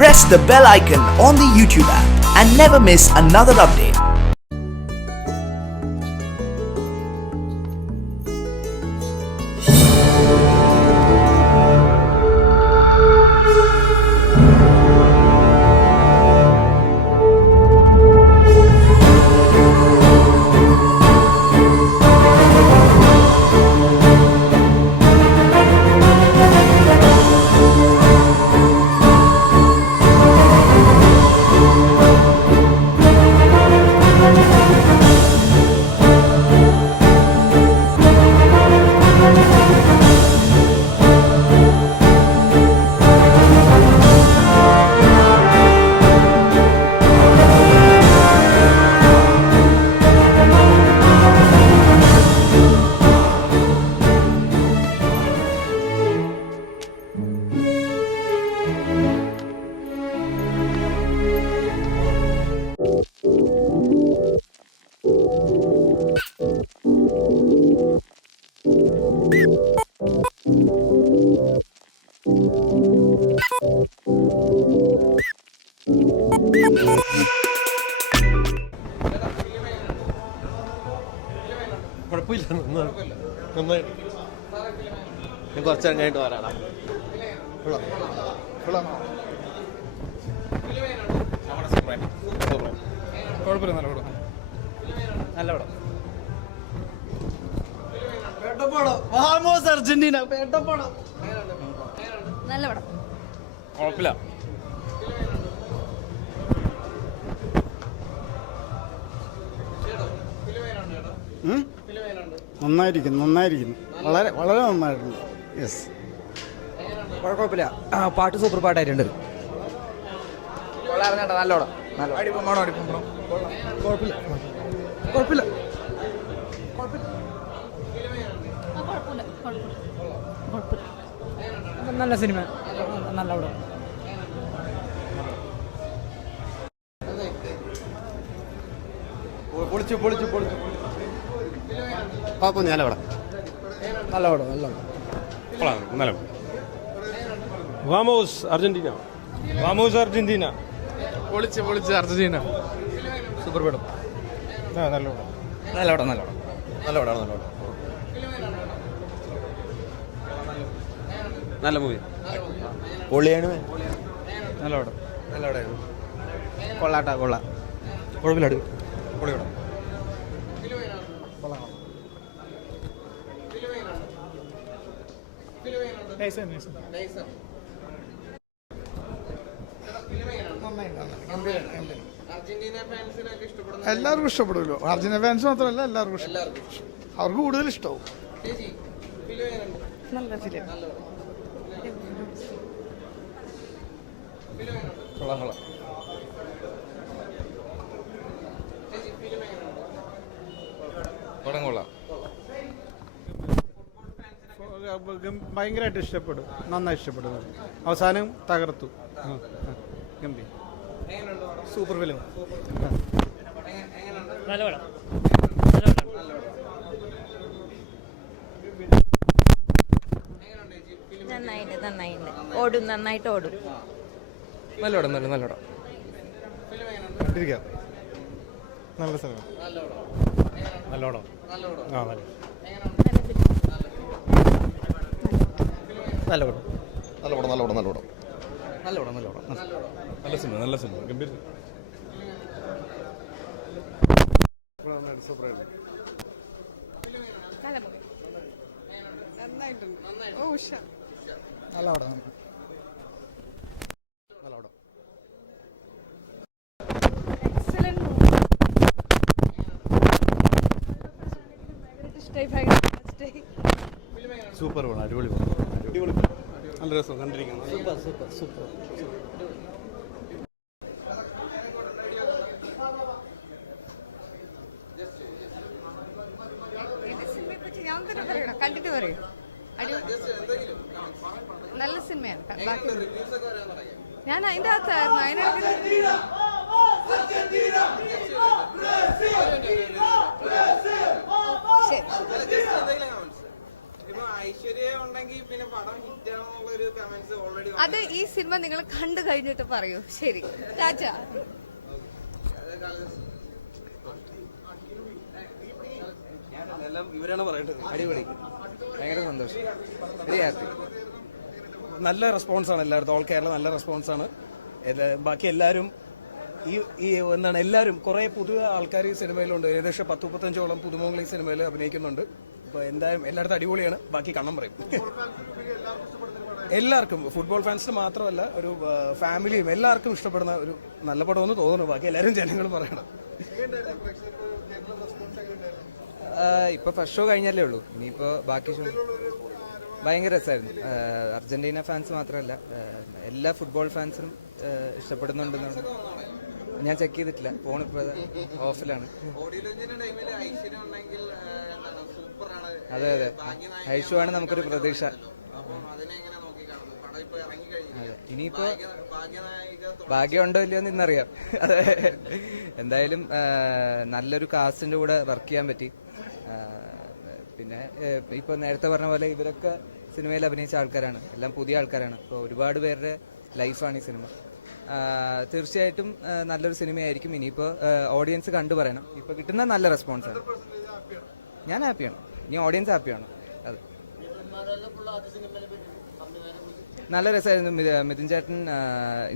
press the bell icon on the YouTube app and never miss another update. കുഴപ്പമില്ല, നന്നായിട്ട് ഞാൻ കുറച്ചേരം കഴിഞ്ഞിട്ട് വരാടാ. കുഴപ്പമില്ല, നല്ല പടം, നല്ല പടം. അർജന്റീന നല്ല പടം. കുഴപ്പമില്ല. നന്നായിരിക്കുന്നു, വളരെ വളരെ നന്നായിട്ടുണ്ട്. യെസ്, കുഴപ്പമില്ല. പാട്ട് സൂപ്പർ പാട്ടായിട്ടുണ്ട്. നല്ല പടം, കുഴപ്പമില്ല. നല്ല സിനിമ, നല്ല പടം. പൊളിച്ചു നല്ല പടം. നല്ല പടം, നല്ല പടം. നല്ല വാമോസ് അർജന്റീന. പൊളിച്ച് അർജന്റീന. സൂപ്പർ പടം. നല്ല പടം. നല്ല മൂവി, പൊളിയാണ്. നല്ല പടം. കൊള്ളാട്ടാ, കൊള്ളാം. കുഴപ്പമില്ല, പൊളി പടം. എല്ലാവർക്കും ഇഷ്ടപ്പെടുമല്ലോ. അർജന്റീന ഫാൻസ് മാത്രമല്ല, എല്ലാവർക്കും ഇഷ്ടം. അവർക്ക് കൂടുതൽ ഇഷ്ടവും. നല്ല ഫിലിം. പടം കൊള്ളാം. ഭയങ്കരമായിട്ട് ഇഷ്ടപ്പെടും, നന്നായി ഇഷ്ടപ്പെടും. അവസാനം തകർത്തു. Gambhir, super film. നല്ല പടം. നന്നായിട്ട് ഓടും. നല്ല പടം. കണ്ടിരിക്കാം, നല്ല സിനിമ. നല്ല പടം. നല്ല സിനിമ ഗംഭീര. നല്ല പടം. സൂപ്പർ പടം, അടിപൊളി പടം. നല്ല രസം കണ്ടിരിക്കണം. സൂപ്പർ. കണ്ടിട്ട് പറയൂ. നല്ല സിനിമയാണ്. ഞാൻ അതിൻ്റെ അകത്തായിരുന്നു. ശരി. അത് ഈ സിനിമ നിങ്ങൾ കണ്ടു കഴിഞ്ഞിട്ട് പറയൂ. ശരി, ടാറ്റ. എല്ലാം ഇവരാണ് പറയേണ്ടത്. അടിപൊളി, ഭയങ്കര സന്തോഷം, വെരി ഹാപ്പി. നല്ല റെസ്പോൺസാണ് എല്ലായിടത്തും. ഓൾ കേരള നല്ല റെസ്പോൺസാണ്. ബാക്കി എല്ലാവരും എന്താണ് എല്ലാവരും കുറേ പുതിയ ആൾക്കാർ ഈ സിനിമയിലുണ്ട്. ഏകദേശം 10-35ഓളം പുതുമുഖങ്ങൾ ഈ സിനിമയിൽ അഭിനയിക്കുന്നുണ്ട്. അപ്പോൾ എന്തായാലും എല്ലായിടത്തും അടിപൊളിയാണ്. ബാക്കി കണ്ണം പറയും. എല്ലാവർക്കും, ഫുട്ബോൾ ഫാൻസിന് മാത്രമല്ല, ഒരു ഫാമിലിയും എല്ലാവർക്കും ഇഷ്ടപ്പെടുന്ന ഒരു നല്ല പടമെന്ന് തോന്നുന്നു. ബാക്കി എല്ലാവരും ജനങ്ങൾ പറയണം. ഇപ്പോൾ ഫസ്റ്റ് ഷോ കഴിഞ്ഞല്ലേ ഉള്ളൂ, ഇനിയിപ്പോൾ ബാക്കി ഷോ ഭയങ്കര രസമായിരുന്നു. അർജന്റീന ഫാൻസ് മാത്രമല്ല, എല്ലാ ഫുട്ബോൾ ഫാൻസിനും ഇഷ്ടപ്പെടുന്നുണ്ടെന്നാണ്. ഞാൻ ചെക്ക് ചെയ്തിട്ടില്ല, ഫോണിപ്പോൾ ഓഫിലാണ്. അതെ അതെ, ഐഷു ആണ് നമുക്കൊരു പ്രതീക്ഷ. അതെ, ഇനിയിപ്പോ ഭാഗ്യമുണ്ടോ ഇല്ലയോ എന്ന് ഇന്നറിയാം. അതെ, എന്തായാലും നല്ലൊരു കാസ്റ്റിന്റെ കൂടെ വർക്ക് ചെയ്യാൻ പറ്റി. പിന്നെ ഇപ്പൊ നേരത്തെ പറഞ്ഞ പോലെ ഇവരൊക്കെ സിനിമയിൽ അഭിനയിച്ച ആൾക്കാരാണ്, എല്ലാം പുതിയ ആൾക്കാരാണ്. അപ്പോൾ ഒരുപാട് പേരുടെ ലൈഫാണ് ഈ സിനിമ. തീർച്ചയായിട്ടും നല്ലൊരു സിനിമയായിരിക്കും. ഇനിയിപ്പോൾ ഓഡിയൻസ് കണ്ടു പറയണം. ഇപ്പോൾ കിട്ടുന്ന നല്ല റെസ്പോൺസാണ്. ഞാൻ ഹാപ്പിയാണ്, ഇനി ഓഡിയൻസ് ഹാപ്പിയാണ്. അതെ, നല്ല രസമായിരുന്നു. മിഥുൻ ചേട്ടൻ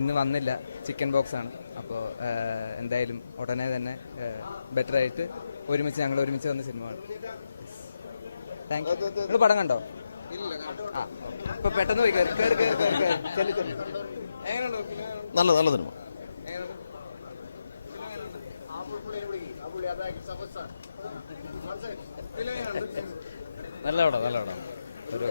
ഇന്ന് വന്നില്ല, ചിക്കൻ ബോക്സ് ആണ്. അപ്പോൾ എന്തായാലും ഉടനെ തന്നെ ബെറ്റർ ആയിട്ട് ഞങ്ങൾ ഒരുമിച്ച് വന്ന സിനിമ ആണ്. Thank you. നിങ്ങൾ പടം കണ്ടോ? ആ, ഇപ്പൊ പെട്ടെന്ന് പോയി നല്ല നല്ല സിനിമ. നല്ല പടം, നല്ല പടം. ഒരു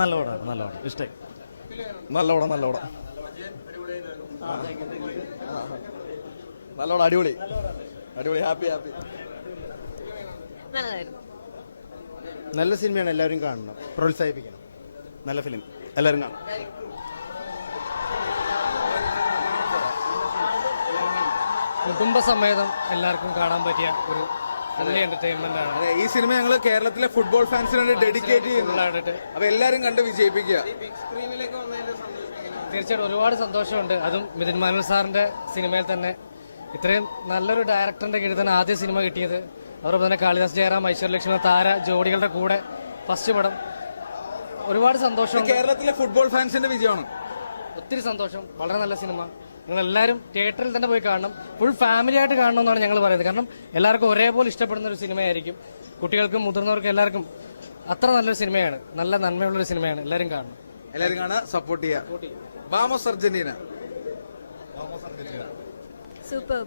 നല്ല പടം, നല്ല പടം, ഇഷ്ടമായി. നല്ല പടം, നല്ല പടം, നല്ല പടം, അടിപൊളി അടിപൊളി, ഹാപ്പി ഹാപ്പി. നല്ല സിനിമയാണ്, എല്ലാവരും കാണണം, പ്രോത്സാഹിപ്പിക്കണം. നല്ല ഫിലിം, എല്ലാവരും കാണും. കുടുംബസമേതം എല്ലാവർക്കും കാണാൻ പറ്റിയ ഒരു ഫുള്ളി എന്റർടൈൻമെന്റ് ആണ്. അതെ, ഈ സിനിമ ഞങ്ങൾ കേരളത്തിലെ ഫുട്ബോൾ ഫാൻസിന് വേണ്ടി ഡെഡിക്കേറ്റ് ചെയ്യുന്നതാണ്. അപ്പൊ എല്ലാവരും കണ്ട് വിജയിപ്പിക്കുക. തീർച്ചയായിട്ടും ഒരുപാട് സന്തോഷമുണ്ട്. അതും മിഥുൻ മാനുവൽ സാറിന്റെ സിനിമയിൽ തന്നെ ഇത്രയും നല്ലൊരു ഡയറക്ടറിന്റെ കീഴിൽ തന്നെ ആദ്യ സിനിമ കിട്ടിയത്. അതോടൊപ്പം തന്നെ കാളിദാസ് ജയറാം, ഐശ്വര്യലക്ഷ്മി താര ജോഡികളുടെ കൂടെ ഫസ്റ്റ് പടം. ഒരുപാട് സന്തോഷം. കേരളത്തിലെ ഫുട്ബോൾ ഫാൻസിന്റെ വിജയമാണ്. ഒത്തിരി സന്തോഷം. വളരെ നല്ല സിനിമ. നിങ്ങൾ എല്ലാവരും തിയേറ്ററിൽ തന്നെ പോയി കാണണം. ഫുൾ ഫാമിലി ആയിട്ട് കാണണമെന്നാണ് ഞങ്ങൾ പറയുന്നത്. കാരണം എല്ലാവർക്കും ഒരേപോലെ ഇഷ്ടപ്പെടുന്ന ഒരു സിനിമയായിരിക്കും. കുട്ടികൾക്കും മുതിർന്നവർക്കും എല്ലാവർക്കും അത്ര നല്ലൊരു സിനിമയാണ്. നല്ല നന്മയുള്ളൊരു സിനിമയാണ്. എല്ലാവരും കാണണം. എല്ലാവരും കാണാൻ സപ്പോർട്ട് ചെയ്യുക. വാമോസ് അർജന്റീന. സൂപ്പർ.